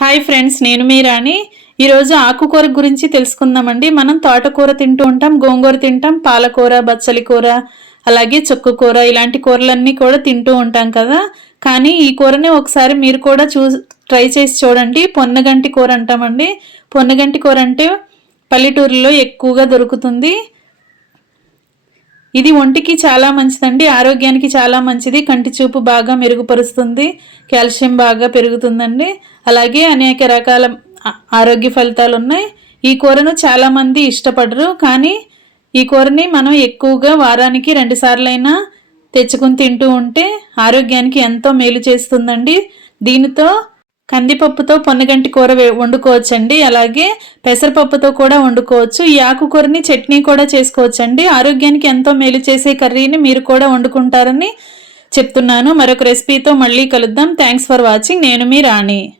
Hi friends నేను మీరాణి ఈరోజు ఆకుకూర గురించి తెలుసుకుందామండి. మనం తోటకూర తింటూ ఉంటాం గోంగూర తింటాం పాలకూర బచ్చలి కూర అలాగే చుక్కు కూర ఇలాంటి కూరలన్నీ కూడా తింటూ ఉంటాం కదా. కానీ ఈ కూరని ఒకసారి మీరు కూడా చూ ట్రై చేసి చూడండి. పొన్నగంటి కూర అంటామండి. పొన్నగంటి కూర అంటే పల్లెటూరులో ఎక్కువగా దొరుకుతుంది. ఇది ఒంటికి చాలా మంచిదండి ఆరోగ్యానికి చాలా మంచిది కంటి చూపు బాగా మెరుగుపరుస్తుంది కాల్షియం బాగా పెరుగుతుందండి. అలాగే అనేక రకాల ఆరోగ్య ఫలితాలు ఉన్నాయి ఈ కూరను చాలామంది ఇష్టపడరు కానీ ఈ కూరని మనం ఎక్కువగా వారానికి రెండుసార్లైనా తెచ్చుకుని తింటూ ఉంటే ఆరోగ్యానికి ఎంతో మేలు చేస్తుందండి. దీనితో కందిపప్పుతో పొన్నగంటి కూర వే- వండుకోవచ్చండి. అలాగే పెసరపప్పుతో కూడా వండుకోవచ్చు. ఈ ఆకుకూరని చట్నీ కూడా చేసుకోవచ్చండి. ఆరోగ్యానికి ఎంతో మేలు చేసే కర్రీని మీరు కూడా వండుకుంటారని చెప్తున్నాను. మరొక రెసిపీతో మళ్ళీ కలుద్దాం. Thanks for watching. నేను మీ రాణి.